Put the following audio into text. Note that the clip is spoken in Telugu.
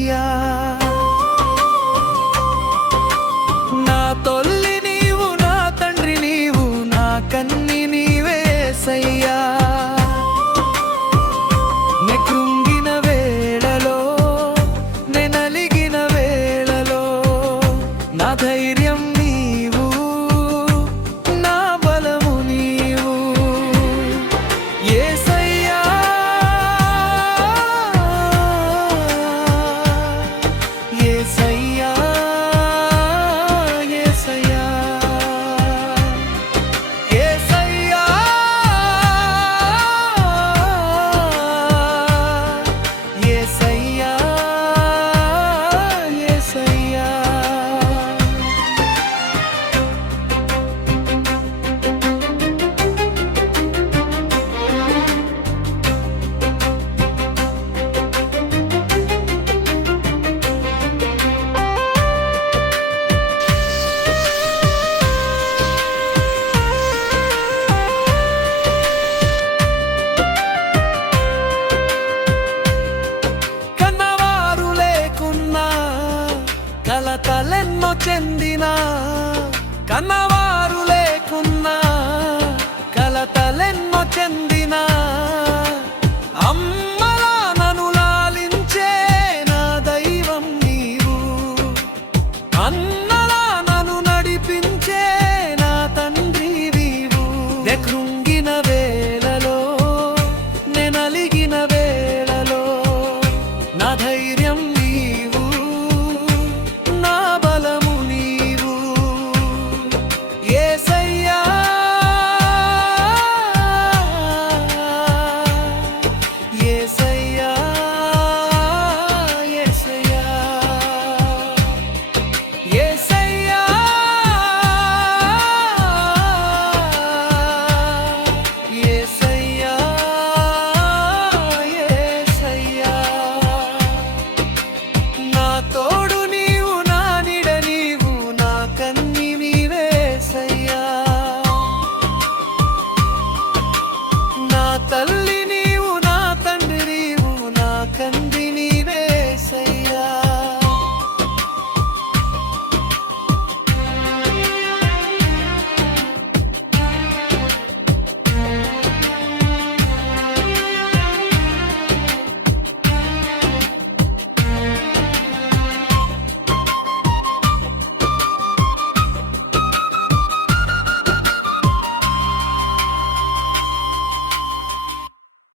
యేసయ్యా. నా తొల్లి నీవు, నా తండ్రి నీవు, నా కన్ని నీవే యేసయ్యా. నే కృంగిన వేళలో, నే నలిగిన వేళలో, నా ధైర్యం నీవు, నా బలము నీవు యేసయ్యా. యేసయ్యా, యేసయ్యా, యేసయ్యా, యేసయ్యా, యేసయ్యా. కన్నవారు లేకున్నా కలతలెన్నో చెందినా, కన్నవారు లేకున్నా కలతలెన్నో చెందినా, అమ్మలా నన్ను లాలించే నా దైవం నీవు, అన్నలా నన్ను నడిపించే నా తండ్రి నీవు. నే కృంగిన వేళలో, నే నలిగిన వేళలో, నా ధైర్యం నీవు, నా బలము నీవు యేసయ్యా. యేసయ్యా, యేసయ్యా, యేసయ్యా, యేసయ్యా, యేసయ్యా. నా తోడు